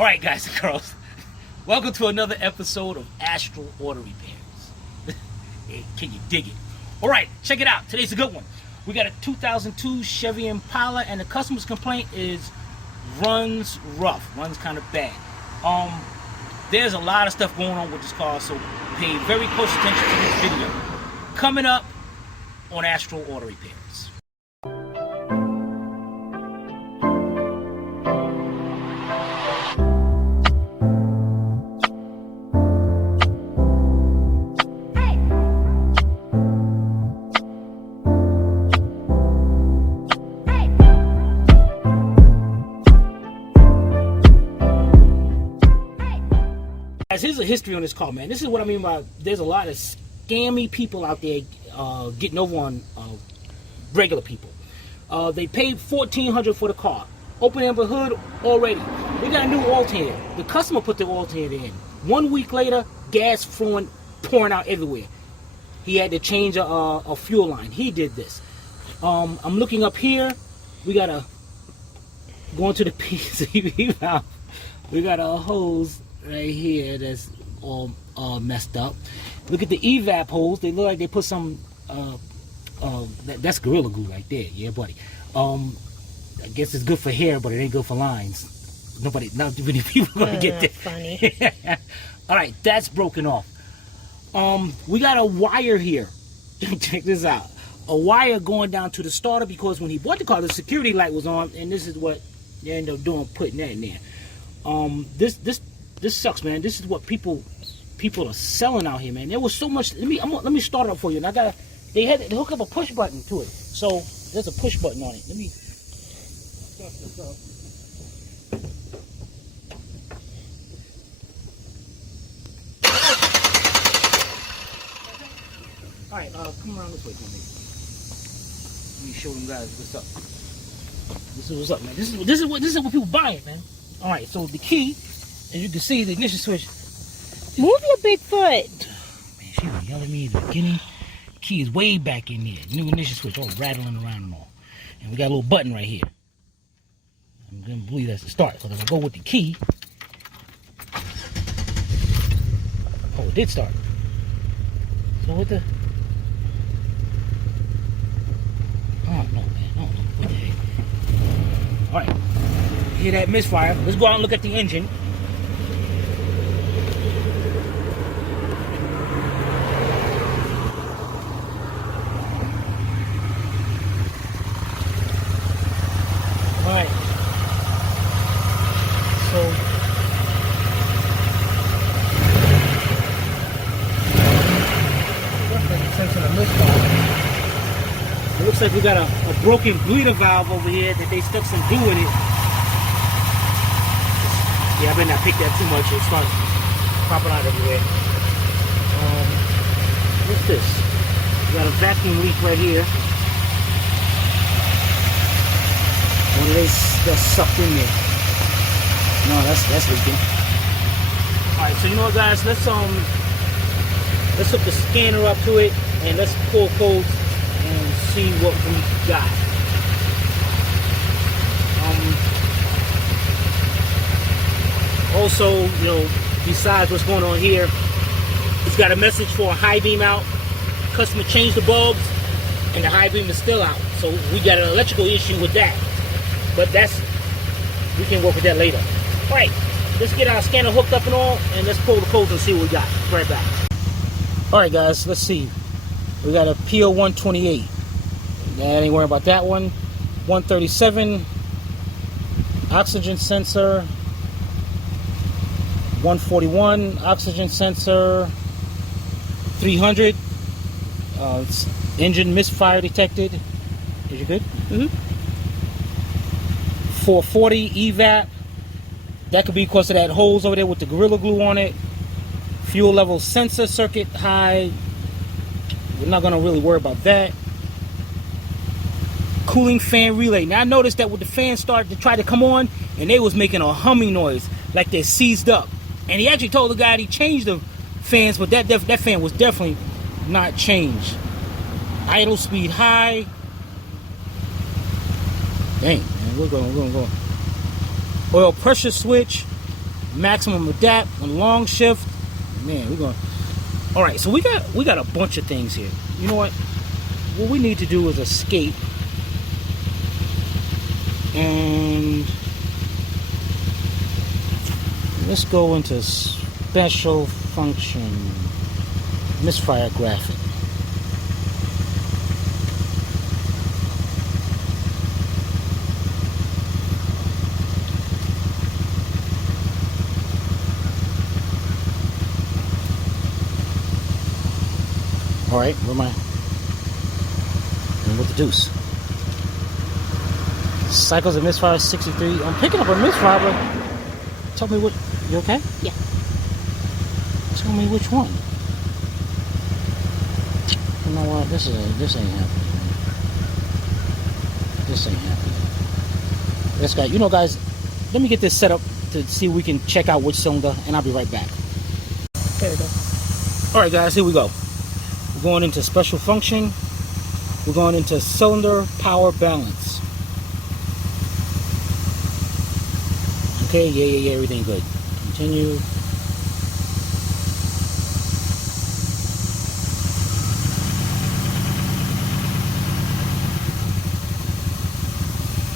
All right, guys and girls, welcome to another episode of Astral Auto Repairs. Hey, can you dig it? All right, check it out. Today's a good one. We got a 2002 Chevy Impala, and the customer's complaint is runs rough, runs kind of bad. There's a lot of stuff going on with this car, so pay very close attention to this video. Coming up on Astral Auto Repairs. Guys, here's a history on this car, man. This is what I mean by there's a lot of scammy people out there getting over on regular people. They paid $1,400 for the car. Open up the hood already. We got a new alternator. The customer put the alternator in. 1 week later, gas pouring out everywhere. He had to change a fuel line. He did this. I'm looking up here. We got a going to the PCV valve. We got a hose right here that's all messed up. Look at the evap holes. They look like they put some that's Gorilla Glue right there. Yeah, buddy. I guess it's good for hair, but it ain't good for lines. Not many people are gonna get that. Funny. All right, that's broken off. We got a wire here. Check this out. A wire going down to the starter, because when he bought the car, the security light was on, and this is what they ended up doing, putting that in there. This sucks, man. This is what people are selling out here, man. There was so much. Let me start it up for you. And they hook up a push button to it. So there's a push button on it. Let me start this up. All right, come around this way for me. Let me show them guys what's up. This is what's up, man. This is what people buying, man. All right, so the key. As you can see, the ignition switch. Move your big foot. Man, she was yelling at me in the beginning. Key is way back in there. New ignition switch, all rattling around and all. And we got a little button right here. I'm gonna believe that's the start. So if I go with the key. Oh, it did start. So what the? I don't know, man. I don't know. What the heck? All right. Hear that misfire? Let's go out and look at the engine. Alright, so it looks like we got a broken bleeder valve over here that they stuck some glue in it. Yeah, I better not pick that too much. It'll start popping out everywhere. What's this? We got a vacuum leak right here. One of these just sucked in there. No, that's leaking. Alright, so you know what, guys, let's hook the scanner up to it and let's pull codes and see what we got. Also, you know, besides what's going on here, it's got a message for a high beam out. Customer changed the bulbs and the high beam is still out. So we got an electrical issue with that. But we can work with that later. All right, let's get our scanner hooked up and all, and let's pull the codes and see what we got. Right back. All right, guys, let's see. We got a P0128. I ain't worrying about that one. 137. Oxygen sensor. 141. Oxygen sensor. 300. It's engine misfire detected. Is you good? Mm-hmm. 440 evap. That could be because of that hose over there with the Gorilla Glue on it. Fuel level sensor circuit high. We're not going to really worry about that. Cooling fan relay. Now I noticed that when the fan started to try to come on, and they was making a humming noise like they're seized up. And he actually told the guy he changed the fans, but that fan was definitely not changed. Idle speed high. Dang, man, we're going. Oil pressure switch. maximum of that, on long shift. Man, we're going. All right, so we got a bunch of things here. You know what? What we need to do is escape and let's go into special function, Misfire graphic. All right, where am I? And what the deuce? Cycles of Misfire 63. I'm picking up a Misfire, but tell me what. You okay? Yeah. Tell me which one. You know what? This ain't happening. This ain't happening. This guy. You know, guys. Let me get this set up to see if we can check out which cylinder, and I'll be right back. There we go. All right, guys. Here we go. We're going into special function. We're going into cylinder power balance. Okay, yeah, everything good. Continue.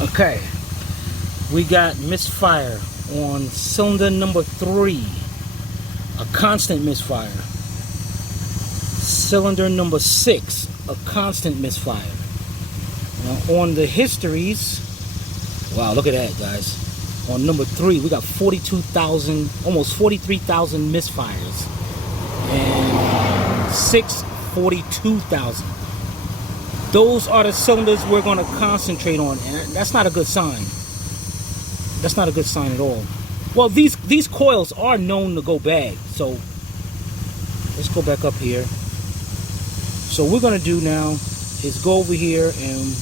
Okay, we got misfire on cylinder number 3, a constant misfire. Cylinder number 6, a constant misfire. Now on the histories, wow, look at that, guys. On number 3, we got 42,000, almost 43,000 misfires, and 42,000. Those are the cylinders we're going to concentrate on, and that's not a good sign. That's not a good sign at all. Well, these coils are known to go bad, so let's go back up here. So what we're going to do now is go over here, and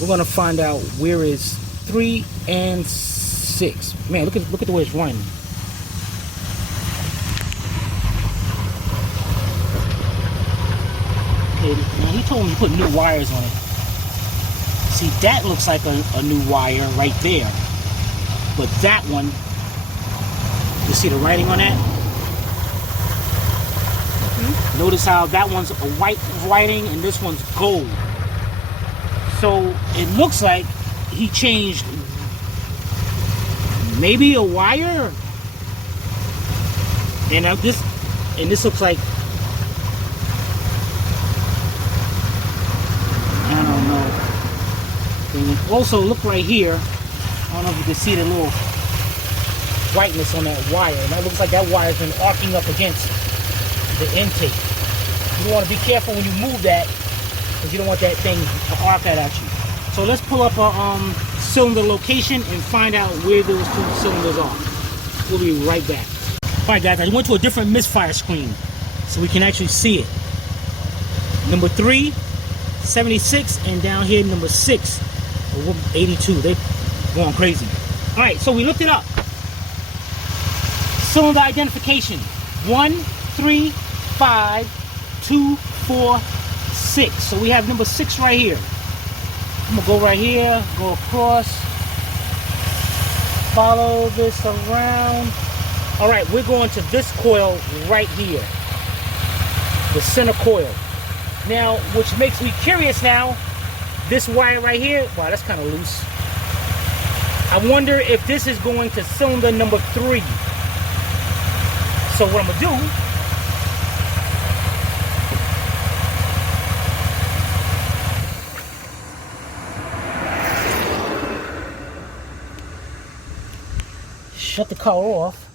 we're going to find out where is 3 and 6. Man, look at the way it's running. Man, he told me to put new wires on it. See, that looks like a new wire right there. But that one, you see the writing on that? Mm-hmm. Notice how that one's a white writing and this one's gold. So it looks like he changed maybe a wire. And this looks like, I don't know. And it also look right here. I don't know if you can see the little whiteness on that wire. And that looks like that wire's been arcing up against the intake. You want to be careful when you move that, because you don't want that thing to arc out at you. So let's pull up a cylinder location and find out where those 2 cylinders are. We'll be right back. Alright guys, I went to a different misfire screen so we can actually see it. Number 3, 76, and down here number 6, 82. They're going crazy. Alright, so we looked it up. Cylinder identification: 1, 3, 5, 2, 4, 6. So we have number 6 right here. I'm gonna go right here, go across, follow this around. All right, we're going to this coil right here, the center coil. Now, which makes me curious now, this wire right here, wow, that's kind of loose. I wonder if this is going to cylinder number 3. So what I'm gonna do, shut the car off,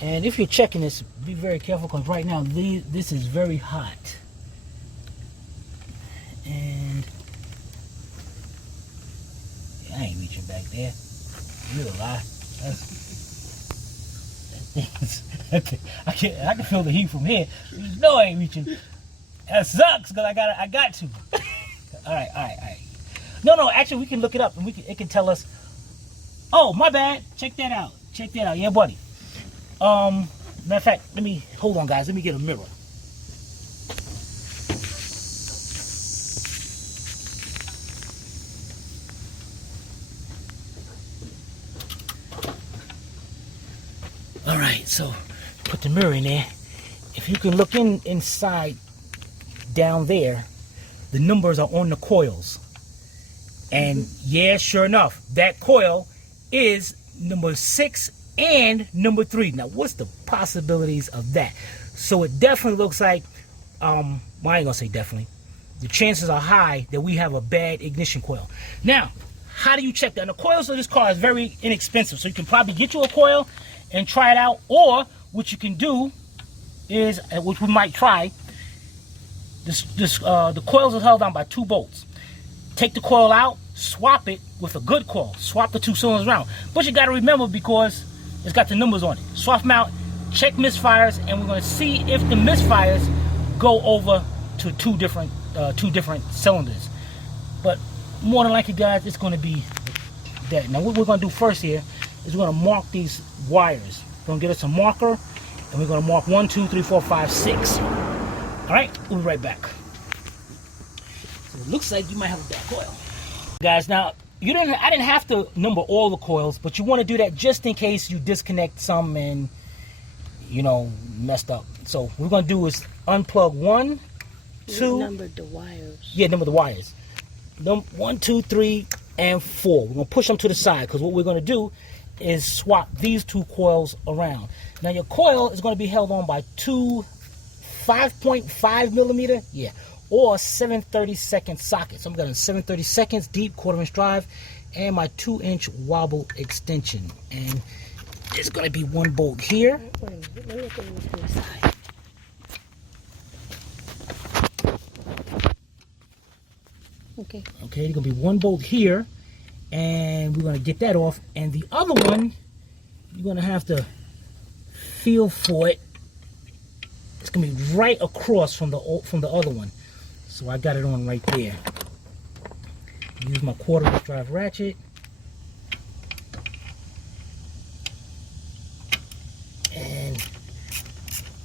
and if you're checking this, be very careful, because right now this is very hot, and I ain't reaching back there. You're a lie. I can feel the heat from here. You know I ain't reaching. That sucks, because I got to. All right. No, actually we can look it up, and it can tell us. Oh, my bad. Check that out. Yeah, buddy. Matter of fact, hold on, guys. Let me get a mirror. All right, so put the mirror in there. If you can look inside down there, the numbers are on the coils. And yeah, sure enough, that coil is number 6 and number 3. Now, what's the possibilities of that? So it definitely looks like, well, I ain't gonna say definitely. The chances are high that we have a bad ignition coil. Now, how do you check that? And the coils of this car is very inexpensive, so you can probably get you a coil and try it out. Or what you can do is, which we might try, the coils are held down by 2 bolts. Take the coil out, swap it with a good coil. Swap the 2 cylinders around. But you got to remember, because it's got the numbers on it. Swap them out, check misfires, and we're going to see if the misfires go over to two different cylinders. But more than likely, guys, it's going to be that. Now, what we're going to do first here is we're going to mark these wires. We're going to get us a marker, and we're going to mark 1, 2, 3, 4, 5, 6. All right, we'll be right back. So it looks like you might have a bad coil, guys. Now, I didn't have to number all the coils, but you want to do that just in case you disconnect some and messed up. So what we're going to do is unplug 1, 2. Number the wires. Yeah, number the wires. 1, 2, 3, and 4. We're going to push them to the side, because what we're going to do is swap these 2 coils around. Now, your coil is going to be held on by 2 5.5 millimeter, or 7/32 sockets. I'm got a 7/32 deep 1/4 inch drive and my 2-inch wobble extension. And there's going to be 1 bolt here. Wait a minute, let me go to the side. Okay. Okay, there's going to be 1 bolt here, and we're going to get that off. And the other one, you're going to have to feel for it. It's going to be right across from the other one. So I got it on right there. Use my 1/4 inch drive ratchet. And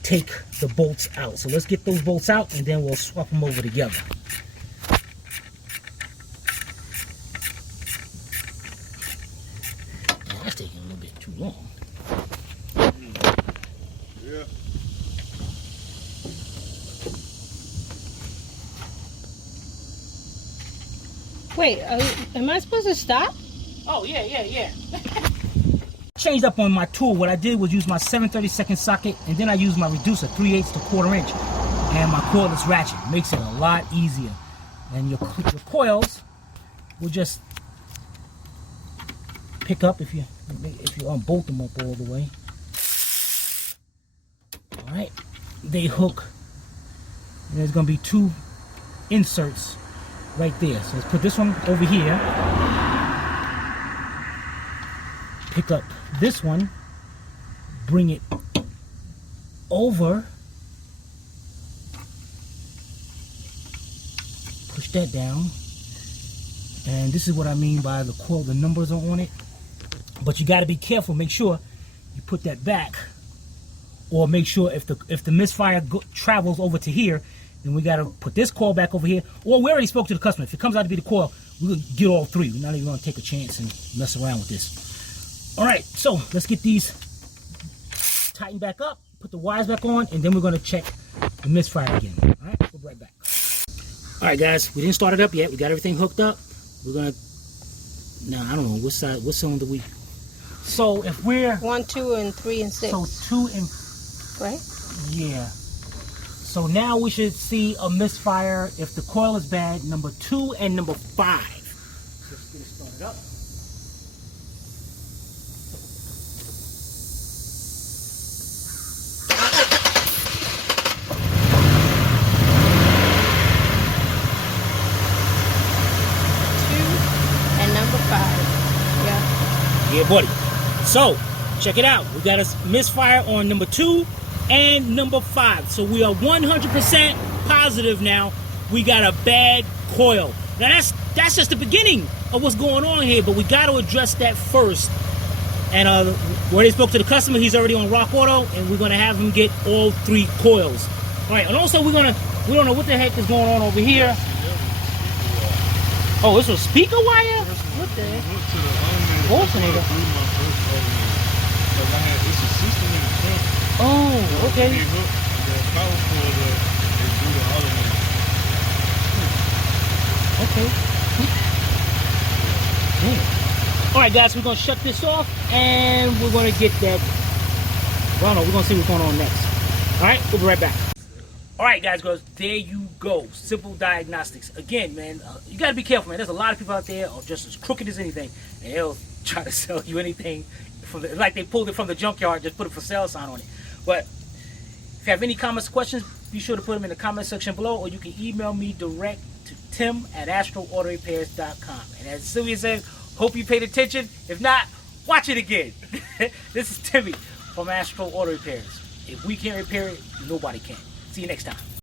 take the bolts out. So let's get those bolts out, and then we'll swap them over together. Now, that's taking a little bit too long. Yeah. Wait, am I supposed to stop? Oh, yeah. Changed up on my tool. What I did was use my 7/32 socket, and then I used my reducer, 3/8 to 1/4 inch, and my cordless ratchet. Makes it a lot easier. And your coils will just pick up if you unbolt them up all the way. All right, they hook. And there's going to be 2 inserts right there. So let's put this one over here. Pick up this one, bring it over, push that down, and this is what I mean by the coil. The numbers are on it, but you got to be careful. Make sure you put that back, or make sure if the misfire travels over to here, then we got to put this coil back over here. Or we already spoke to the customer. If it comes out to be the coil, we'll get all 3. We're not even going to take a chance and mess around with this. All right, so let's get these tightened back up, put the wires back on, and then we're going to check the misfire again. All right, we'll be right back. All right, guys, we didn't start it up yet. We got everything hooked up. We're going to, now, I don't know, what cylinder we, so if we're 1, 2, and 3, and 6. So 2 and, right? Yeah. So now we should see a misfire if the coil is bad, number 2 and number 5. Let's get it started up. Yeah, buddy. So, check it out. We got a misfire on number 2 and number 5. So we are 100% positive now we got a bad coil. Now that's just the beginning of what's going on here, but we got to address that first. And where they spoke to the customer, he's already on Rock Auto, and we're going to have him get all 3 coils. All right, and also we don't know what the heck is going on over here. Oh, it's a speaker wire? What the heck? Alternator. It's a system Okay. The hook, the power cord, they do the other one. Okay. Damn. All right, guys, we're gonna shut this off, and we're gonna get that. Well, no, we're gonna see what's going on next. All right, we'll be right back. All right, guys, girls, there you go. Simple diagnostics. Again, man, you gotta be careful, man. There's a lot of people out there are just as crooked as anything, and they'll try to sell you anything from like they pulled it from the junkyard, just put a for sale sign on it. But if you have any comments, questions, be sure to put them in the comment section below, or you can email me direct to tim@AstralAutoRepairs.com. And as Sylvia said, hope you paid attention. If not, watch it again. This is Timmy from Astral Auto Repairs. If we can't repair it, nobody can. See you next time.